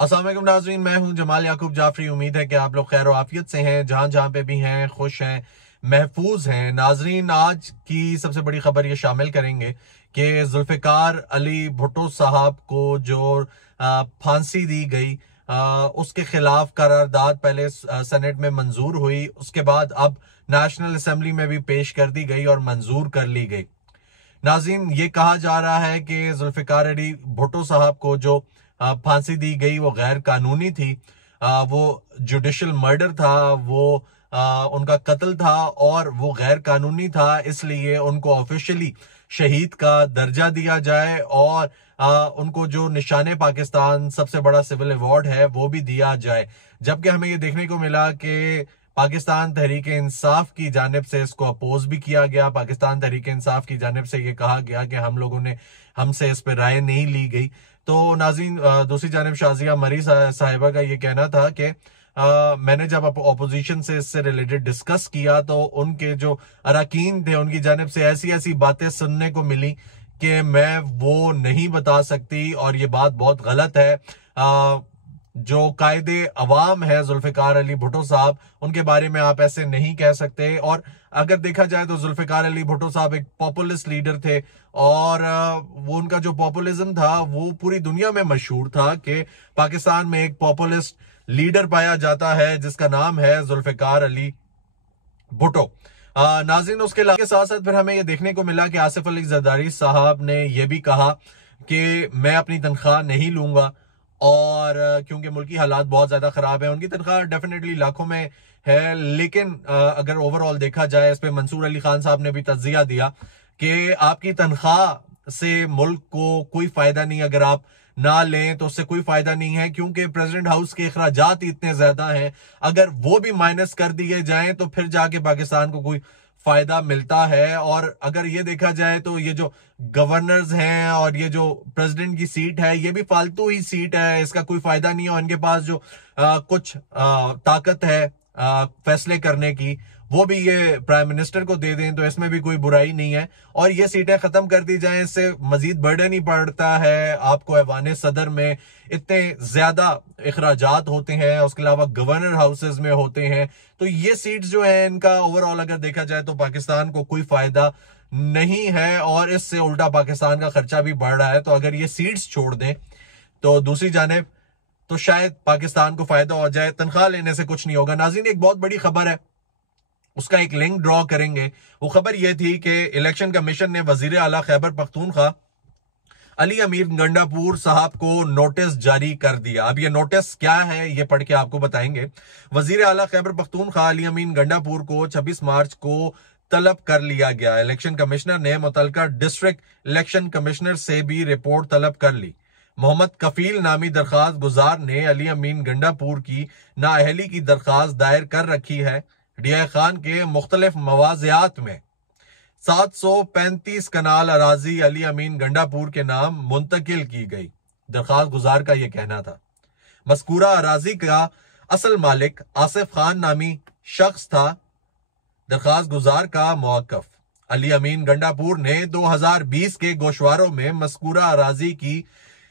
अस्सलाम वालेकुम नाज़रीन, मैं हूं जमाल याकूब जाफरी। उम्मीद है कि आप लोग खैर आफियत से हैं, जहां जहां पे भी हैं, खुश हैं, महफूज हैं। नाज़रीन, आज की सबसे बड़ी खबर ये शामिल करेंगे कि जुल्फ़िकार अली भुट्टो साहब को जो फांसी दी गई, उसके खिलाफ करारदाद पहले सेनेट में मंजूर हुई, उसके बाद अब नेशनल असेंबली में भी पेश कर दी गई और मंजूर कर ली गई। नाज़रीन, ये कहा जा रहा है कि जुल्फ़िकार अली भुट्टो साहब को जो फांसी दी गई वो गैर कानूनी थी। वो जुडिशल मर्डर था, वो उनका कत्ल था और वो गैर कानूनी था, इसलिए उनको ऑफिशियली शहीद का दर्जा दिया जाए और उनको जो निशाने पाकिस्तान सबसे बड़ा सिविल अवार्ड है वो भी दिया जाए। जबकि हमें ये देखने को मिला कि पाकिस्तान तहरीक इंसाफ की जानिब से इसको अपोज भी किया गया। पाकिस्तान तहरीक इंसाफ की जानिब से ये कहा गया कि हम लोगों ने हमसे इस पर राय नहीं ली गई। तो नाज़रीन, दूसरी जानिब शाजिया मरी साहिबा का ये कहना था कि मैंने जब अपोजिशन से इससे रिलेटेड डिस्कस किया तो उनके जो अरकान थे उनकी जानिब से ऐसी ऐसी बातें सुनने को मिली कि मैं वो नहीं बता सकती और ये बात बहुत गलत है। जो कायदे अवाम है जुल्फ़िकार अली भुट्टो साहब, उनके बारे में आप ऐसे नहीं कह सकते। और अगर देखा जाए तो जुल्फ़िकार अली भुट्टो साहब एक पॉपुलिस्ट लीडर थे और वो उनका जो पॉपुलिज्म था वो पूरी दुनिया में मशहूर था कि पाकिस्तान में एक पॉपुलिस्ट लीडर पाया जाता है जिसका नाम है जुल्फ़िकार अली भुट्टो। नाज़रीन, उसके साथ साथ फिर हमें यह देखने को मिला कि आसिफ अली जरदारी साहब ने यह भी कहा कि मैं अपनी तनख्वाह नहीं लूंगा, और क्योंकि मुल्की हालात बहुत ज्यादा खराब है। उनकी तनख्वाह डेफिनेटली लाखों में है, लेकिन अगर ओवरऑल देखा जाए, इस पे मंसूर अली खान साहब ने भी तज्जिया दिया कि आपकी तनख्वाह से मुल्क को कोई फायदा नहीं, अगर आप ना लें तो उससे कोई फायदा नहीं है, क्योंकि प्रेसिडेंट हाउस के अखराजात इतने ज्यादा हैं। अगर वो भी माइनस कर दिए जाएं तो फिर जाके पाकिस्तान को कोई फायदा मिलता है। और अगर ये देखा जाए तो ये जो गवर्नर्स हैं और ये जो प्रेसिडेंट की सीट है, ये भी फालतू ही सीट है, इसका कोई फायदा नहीं है। और इनके पास जो कुछ ताकत है फैसले करने की, वो भी ये प्राइम मिनिस्टर को दे दें तो इसमें भी कोई बुराई नहीं है। और ये सीटें खत्म कर दी जाएं, इससे मजीद बर्डन ही पड़ता है आपको। ऐवान सदर में इतने ज्यादा अखराजात होते हैं, उसके अलावा गवर्नर हाउसेज में होते हैं। तो ये सीट्स जो है इनका ओवरऑल अगर देखा जाए तो पाकिस्तान को कोई फायदा नहीं है और इससे उल्टा पाकिस्तान का खर्चा भी बढ़ रहा है। तो अगर ये सीट्स छोड़ दें तो दूसरी जानिब तो शायद पाकिस्तान को फायदा हो जाए, तनख्वाह लेने से कुछ नहीं होगा। नाज़रीन, एक बहुत बड़ी खबर है, उसका एक लिंक ड्रॉ करेंगे। वो खबर यह थी कि इलेक्शन कमीशन ने वजीर आला खैबर पख्तूनख्वा अली अमीन गंडापुर साहब को नोटिस जारी कर दिया। अब ये नोटिस क्या है ये पढ़ के आपको बताएंगे। वजीर आला खैबर पख्तूनख्वा अली अमीन गंडापुर को 26 मार्च को तलब कर लिया गया। इलेक्शन कमिश्नर ने मुतल्लिका डिस्ट्रिक्ट इलेक्शन कमिश्नर से भी रिपोर्ट तलब कर ली। मोहम्मद कफील नामी दरखास्त गुजार ने अली अमीन गंडापुर की नाअहली की दरखास्त दायर कर रखी है। डीआई खान के मुख्तलिफ मवाज़ियात में 735 कनाल अराजी अली अमीन गंडापुर के नाम मुंतकिल की गई। दरखास्त गुजार का यह कहना था मस्कूरा अराजी का असल मालिक आसिफ खान नामी शख्स था। दरखास्त गुजार का मौकफ अली अमीन गंडापुर ने 2020 के गोशवारों में मस्कूरा अराजी की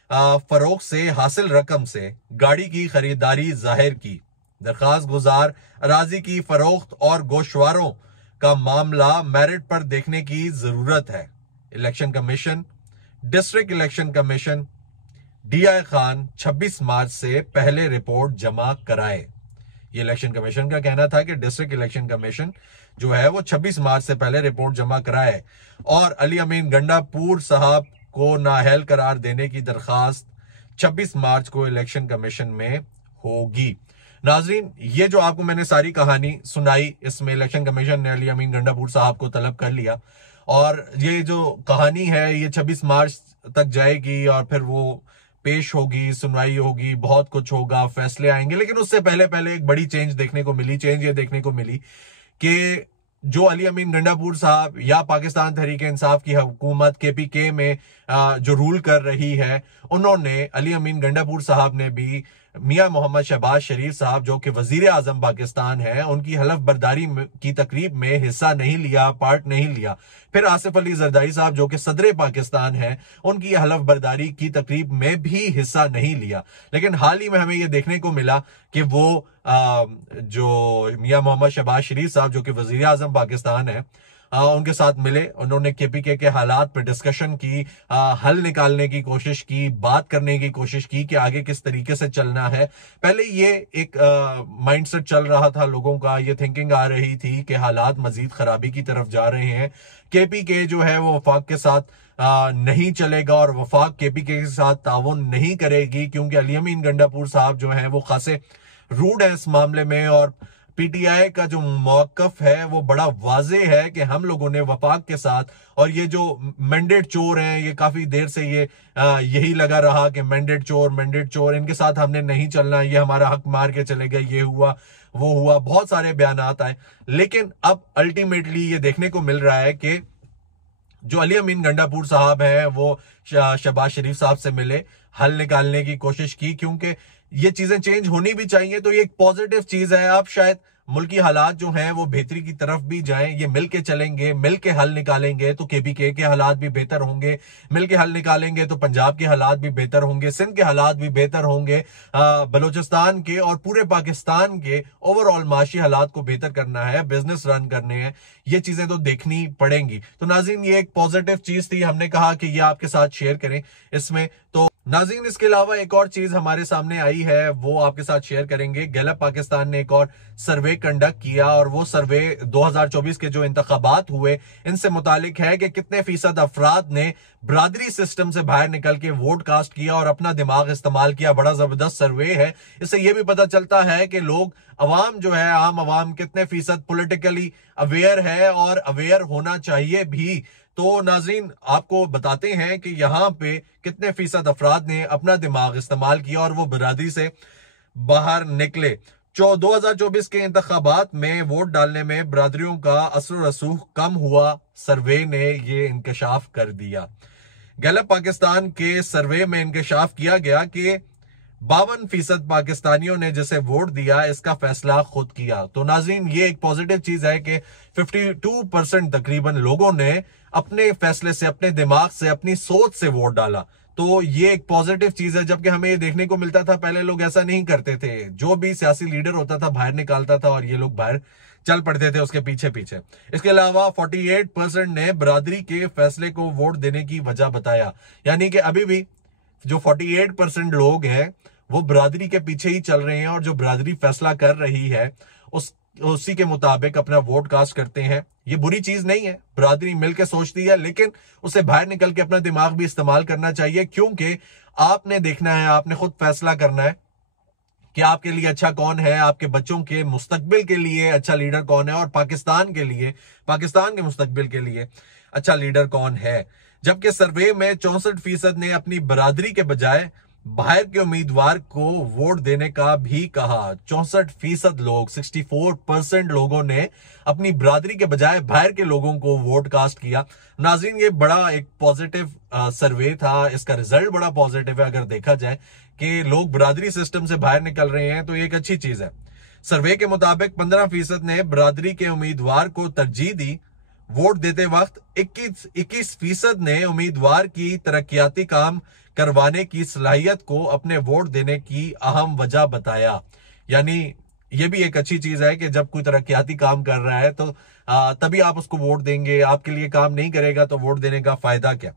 फरोख्त से हासिल रकम से गाड़ी की खरीदारी जाहिर की। दरखास्त गुजार अराजी की फरोख्त और गोशवारों का मामला मेरिट पर देखने की जरूरत है। Election commission, district election commission, DI Khan 26 मार्च से पहले रिपोर्ट जमा कराए। ये इलेक्शन कमीशन का कहना था कि डिस्ट्रिक्ट इलेक्शन कमीशन जो है वो 26 मार्च से पहले रिपोर्ट जमा कराए और अली अमीन गंडापुर साहब को नाअहल करार देने की दरखास्त 26 मार्च को इलेक्शन कमीशन में होगी। नाजरीन, ये जो आपको मैंने सारी कहानी सुनाई, इसमें इलेक्शन कमीशन ने अली अमीन गंडापुर साहब को तलब कर लिया और ये जो कहानी है ये 26 मार्च तक जाएगी और फिर वो पेश होगी, सुनवाई होगी, बहुत कुछ होगा, फैसले आएंगे। लेकिन उससे पहले पहले एक बड़ी चेंज देखने को मिली। चेंज ये देखने को मिली कि जो अली अमीन गंडापुर साहब या पाकिस्तान तहरीक इंसाफ की हुकूमत केपीके में जो रूल कर रही है, उन्होंने अली अमीन गंडापुर साहब ने भी मियां मोहम्मद शहबाज शरीफ साहब जो कि वजीर आजम पाकिस्तान है, उनकी हलफ बर्दारी की तकरीब में हिस्सा नहीं लिया, पार्ट नहीं लिया। फिर आसिफ अली जरदारी साहब जो कि सदर पाकिस्तान है, उनकी हलफ बर्दारी की तकरीब में भी हिस्सा नहीं लिया। लेकिन हाल ही में हमें यह देखने को मिला कि वो जो मियां मोहम्मद शहबाज शरीफ साहब जो कि वजीर आजम पाकिस्तान है, उनके साथ मिले, उन्होंने केपीके के हालात पर डिस्कशन की, हल निकालने की कोशिश की, बात करने की कोशिश की कि आगे किस तरीके से चलना है। पहले ये एक माइंडसेट चल रहा था लोगों का, ये थिंकिंग आ रही थी कि हालात मजीद खराबी की तरफ जा रहे हैं, केपीके जो है वो वफाक के साथ नहीं चलेगा और वफाक केपीके के साथ ताउन नहीं करेगी, क्योंकि अली अमीन गंडापुर साहब जो है वो खासे रूड है इस मामले में। और पीटीआई का जो मौकफ है वो बड़ा वाजे है कि हम लोगों ने वफाक के साथ, और ये जो मैंडेट चोर हैं, ये काफी देर से ये यही लगा रहा कि मैंडेट चोर, इनके साथ हमने नहीं चलना, ये हमारा हक मार के चले गए, ये हुआ वो हुआ, बहुत सारे बयानात आए। लेकिन अब अल्टीमेटली ये देखने को मिल रहा है कि जो अली अमीन गंडापुर साहब हैं वो शहबाज शरीफ साहब से मिले, हल निकालने की कोशिश की, क्योंकि ये चीजें चेंज होनी भी चाहिए। तो ये एक पॉजिटिव चीज है। आप शायद मुल्की हालात जो हैं वो बेहतरी की तरफ भी जाएं, ये मिलके चलेंगे, मिलके हल निकालेंगे तो केपीके के हालात भी बेहतर होंगे, मिलके हल निकालेंगे तो पंजाब के हालात भी बेहतर होंगे, सिंध के हालात भी बेहतर होंगे, बलूचिस्तान के और पूरे पाकिस्तान के ओवरऑल माशी हालात को बेहतर करना है, बिजनेस रन करने हैं, ये चीजें तो देखनी पड़ेंगी। तो नाज़रीन ये एक पॉजिटिव चीज थी, हमने कहा कि ये आपके साथ शेयर करें इसमें। तो नाज़रीन इसके अलावा एक और चीज हमारे सामने आई है, वो आपके साथ शेयर करेंगे। गैलप पाकिस्तान ने एक और सर्वे कंडक्ट किया, और वो सर्वे 2024 के जो इंतखाबात हुए इनसे मुतालिक है कि कितने फीसद अफराद ने बरादरी सिस्टम से बाहर निकल के वोट कास्ट किया और अपना दिमाग इस्तेमाल किया। बड़ा जबरदस्त सर्वे है। इससे यह भी पता चलता है कि लोग, अवाम जो है, आम अवाम कितने फीसद पॉलिटिकली अवेयर है और अवेयर होना चाहिए भी। तो नाज़रीन आपको बताते हैं कि यहां पे कितने फीसद अफराद ने अपना दिमाग इस्तेमाल किया और वो बरादरी से बाहर निकले। 2024 के इंतखाबात में वोट डालने में बरादरियों का असर रसूख कम हुआ, सर्वे ने ये इंकशाफ कर दिया। गैलप पाकिस्तान के सर्वे में इंकशाफ किया गया कि 52% पाकिस्तानियों ने जिसे वोट दिया इसका फैसला खुद किया। तो नाज़रीन ये एक पॉजिटिव चीज है कि 52% तकरीबन लोगों ने अपने फैसले से, अपने दिमाग से, अपनी सोच से वोट डाला। तो ये एक पॉजिटिव चीज है, जबकि हमें ये देखने को मिलता था पहले लोग ऐसा नहीं करते थे। जो भी सियासी लीडर होता था बाहर निकालता था और ये लोग बाहर चल पड़ते थे उसके पीछे पीछे। इसके अलावा 48% ने बरादरी के फैसले को वोट देने की वजह बताया। यानी कि अभी भी जो 48% लोग हैं वो बरादरी के पीछे ही चल रहे हैं, और जो बरादरी फैसला कर रही है उसी के मुताबिक अपना वोट कास्ट करते हैं। ये बुरी चीज नहीं है, बरादरी मिलकर सोचती है, लेकिन उसे बाहर निकल के अपना दिमाग भी इस्तेमाल करना चाहिए, क्योंकि आपने देखना है, आपने खुद फैसला करना है कि आपके लिए अच्छा कौन है, आपके बच्चों के मुस्तकबिल के लिए अच्छा लीडर कौन है, और पाकिस्तान के लिए, पाकिस्तान के मुस्तकबिल के लिए अच्छा लीडर कौन है। जबकि सर्वे में 64% ने अपनी बरादरी के बजाय बाहर के उम्मीदवार को वोट देने का भी कहा। 64% लोग, 64% लोगों ने अपनी बरादरी के बजाय बाहर के लोगों को वोट कास्ट किया। नाज़रीन ये बड़ा एक पॉजिटिव सर्वे था, इसका रिजल्ट बड़ा पॉजिटिव है। अगर देखा जाए कि लोग बरादरी सिस्टम से बाहर निकल रहे हैं तो ये एक अच्छी चीज है। सर्वे के मुताबिक 15% ने बरादरी के उम्मीदवार को तरजीह दी। वोट देते वक्त 21% ने उम्मीदवार की तरक्याती काम करवाने की सलाहियत को अपने वोट देने की अहम वजह बताया। यानी ये भी एक अच्छी चीज है कि जब कोई तरक्याती काम कर रहा है तो तभी आप उसको वोट देंगे, आपके लिए काम नहीं करेगा तो वोट देने का फायदा क्या।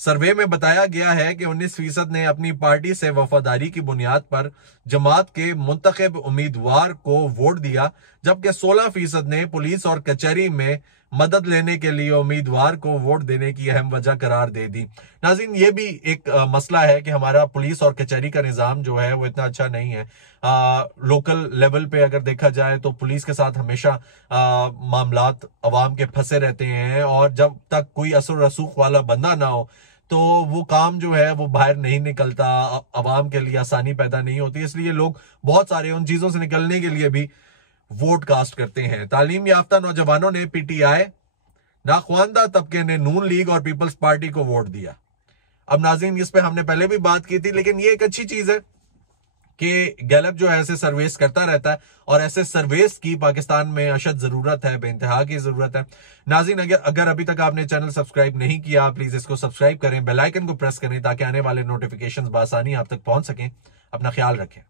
सर्वे में बताया गया है कि 19% ने अपनी पार्टी से वफादारी की बुनियाद पर जमात के मुंतखब उम्मीदवार को वोट दिया, जबकि 16% ने पुलिस और कचहरी में मदद लेने के लिए उम्मीदवार को वोट देने की अहम वजह करार दे दी। नाज़रीन ये भी एक मसला है कि हमारा पुलिस और कचहरी का निज़ाम जो है वो इतना अच्छा नहीं है। लोकल लेवल पे अगर देखा जाए तो पुलिस के साथ हमेशा मामलात अवाम के फंसे रहते हैं, और जब तक कोई असर रसूख वाला बंदा ना हो तो वो काम जो है वो बाहर नहीं निकलता, अवाम के लिए आसानी पैदा नहीं होती। इसलिए लोग बहुत सारे उन चीजों से निकलने के लिए भी वोट कास्ट करते हैं। तालीम याफ्ता नौजवानों ने पीटीआई, नाख्वानदा तबके ने नून लीग और पीपल्स पार्टी को वोट दिया। अब नाज़रीन इस पे हमने पहले भी बात की थी, लेकिन ये एक अच्छी चीज है कि गैलप जो है ऐसे सर्वेस करता रहता है और ऐसे सर्वेस की पाकिस्तान में अशद जरूरत है, बेइंतहा की जरूरत है। नाज़रीन, अगर अभी तक आपने चैनल सब्सक्राइब नहीं किया, प्लीज इसको सब्सक्राइब करें, बेल आइकन को प्रेस करें ताकि आने वाले नोटिफिकेशंस बआसानी आप तक पहुंच सकें। अपना ख्याल रखें।